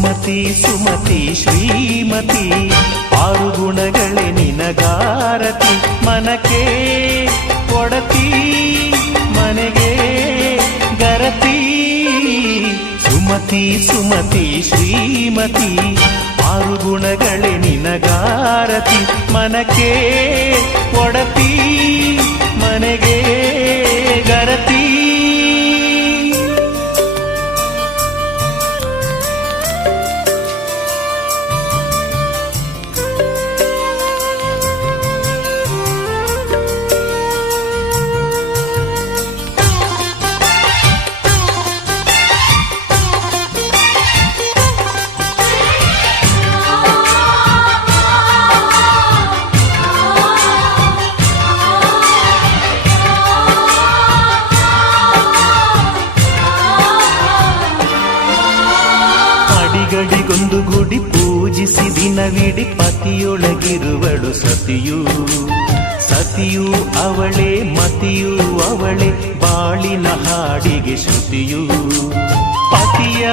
ಸುಮತಿ ಸುಮತಿ ಶ್ರೀಮತಿ ಆರು ಗುಣಗಳೇ ನಿನಗಾರತಿ ಮನಕ್ಕೆ ಒಡತಿ ಮನೆಗೆ ಗರತಿ ಸುಮತಿ ಸುಮತಿ ಶ್ರೀಮತಿ ಆರು ಗುಣಗಳೇ ನಿನಗಾರತಿ ಮನಕ್ಕೆ ಒಡತಿ ಮನೆಗೆ ಗರತಿ ಗಡಿಗೊಂದು ಗುಡಿ ಪೂಜಿಸಿ ದಿನವಿಡಿ ಪತಿಯೊಳಗಿರುವಳು ಸತಿಯು ಸತಿಯು ಅವಳೇ ಮತಿಯು ಅವಳೇ ಬಾಳಿನ ಹಾಡಿಗೆ ಶ್ರುತಿಯು ಪತಿಯ